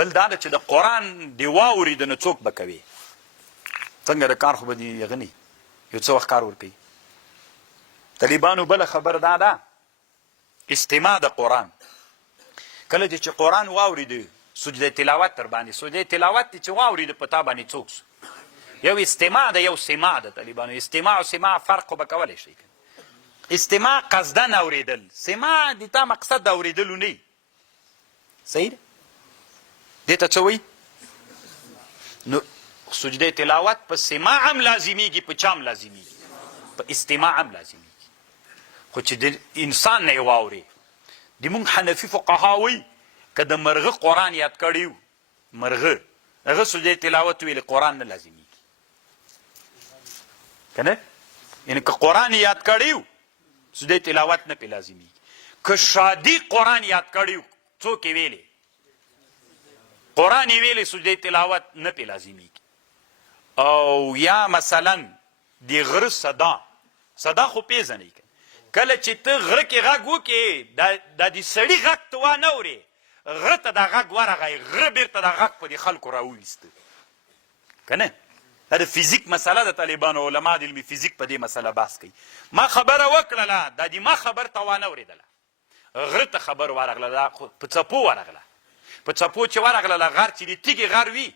بل دا ده چې د قرآن دې واورېده نو څوک به کوي څنګه د کار خو به دې هغه نه یو څه وخت کار ورکوي طالبانو بله خبر دا ده استماع د قرآن کله چې قرآن واورېده سجده تلاوت در باندې سجده تلاوت چې واورېده په تا باندې څوک یو استماع ده یو سماع ده طالبانو استماع او سماع فرق خو به کولی شي استماع قصدن اورېدل سماع د تا مقصد د اورېدلو نه صحیح ده دې ته څه وایي نو سجده تلاوت په سماع هم لازمیږي په چا هم لازمیږي په استماع هم لازمیږي خو چې د انسان نه یې واورې د مونږ حنفي فقها وایي که د مرغه قرآن یاد کړی و مرغه هغه سجده تلاوت ویلې قرآن نه لازمیږي که نه یعنې که قرآن یاد کړی و سجده تلاوت نه پې لازمیږي که شادي قرآن یاد کړی و څوک یې ویلې قرآن یې ویلې سجده تلاوت نه پې لازمیږي او یا مثلا د غره صدا خو پیژنئ کله چې ته غره کې غږ وکړې دا د سړي غږ ته وانه اورې غره ته دا غږ ورغی غره بیرته دا غږ په دې خلکو راوویسته که نه دا د فیزیک مسله د طالبانو علما د علمي فیزیک په دې مسله بحث کوي ما خبره وکړله دا د ما خبر ته وانه اورېدله غره ته خبر ورغله دا په څپو ورغله په څپو چې ورغله غر چې د تیږې غر وي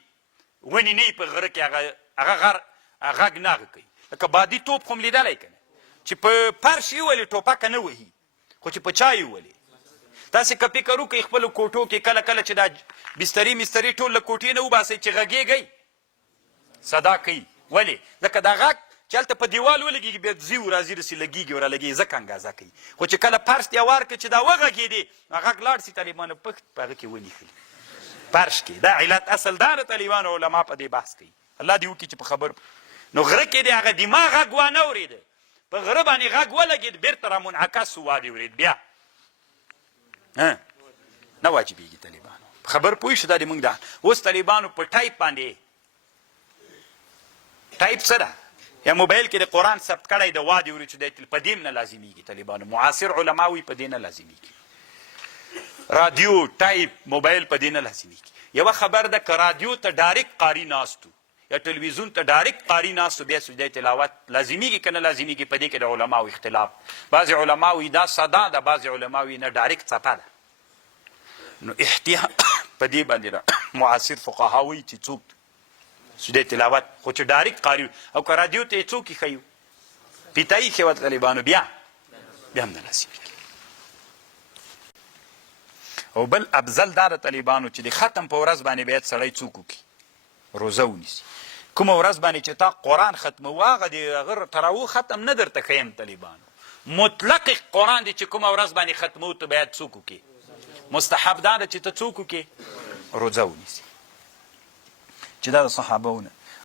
ونې نه په غره کې هغه غر غږ نه هغه کوي لکه بادي توپ خو م لیدلی که نه چې په فرش یې ولې ټوپکه نه وهي خو چې په چا یې ولې تاسې که فکر وکړئ خپلو کوټو کې کله کله چې دا بسترې مسترې ټول له کوټې نه وباسئ چې غږېږئ صدا کوي ولې ځکه دا غږ چې هلته په دیوال ولګېږي بیا ځي و راځي رسي لګېږي و رالګېږي ځکه اندازه کوي خو چې کله فرش ته وار کړه چې دا وغږېدې غږ لاړ سي طالبانو پښت په هغه کې ونیښلي فرش کې دا علت اصل دا د طالبانو علما په دې بحث کوي الله دې وکړي چې په خبر نو غره کې د هغه دماغ غږ وانه اورېده په غره باندې غږ ولګېد بیرته را منعکس و واورې ورېد بیا نه واجبېږي طالبانو خبر پوه شو دا د مونږ ده اوس طالبانو په ټایپ باندې ټایپ څه ده یا موبایل کې د قرآن ثبت کړی د وادي ورې چې دی په دې نه لازمیږي طالبانو معاصر علما وایي په دې نه لازمیږي رادیو ټایپ موبایل په دې نه لازمیږي یوه خبر ده که رادیو ته ډایرکټ قاري ناست یا تلویزیون ته ډایرکټ قاري ناست بیا سجده تلاوت لازمیږي که نه لازمیږي په دې کې د علماو اختلاف بعضې علما وایي دا صدا ده بعضې علما وایي نه ډایرکټ څپه ده نو احتیاط په دې باندې معاصر فقها وایي چې څوک سجده تلاوت خو چې ډایرکټ قاري او که رادیو ته یې څوک ایښی پیته ایښې وه طالبانو بیا هم نه لازمیږي او بل افضل دا د طالبانو چې د ختم په ورځ باندې باید سړی څوک وکړي روزه ونیسي کومه ورځ باندې چې تا قرآن ختموه هغه د هغه تراویح ختم نه درته ښیم طالبانو مطلق قرآن دی چې کومه ورځ باندې ختموه ته باید څوک وکړي مستحب دا ده چې ته څوک وکړي روزه ونیسي چې دا د صحابهونه